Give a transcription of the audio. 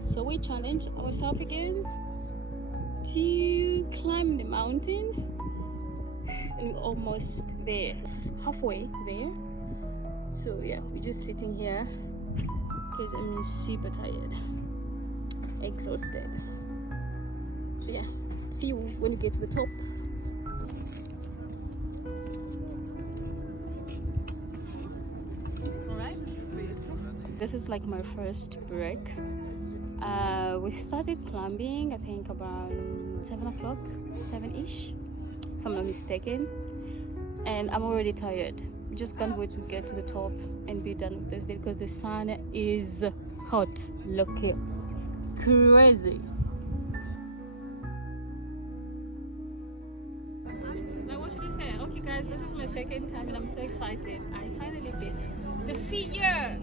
So we challenged ourselves again to climb the mountain, and we're almost there, halfway there. So yeah, we're just sitting here because I'm super tired, exhausted. So yeah, see you when you get to the top. Alright, so this is like my first break. We started climbing, I think around 7 o'clock, 7-ish, if I'm not mistaken. And I'm already tired. Just can't wait to get to the top and be done with this day because the sun is hot. Look here. Crazy. Now what should I say? Okay guys, this is my second time and I'm so excited. I finally did the figure.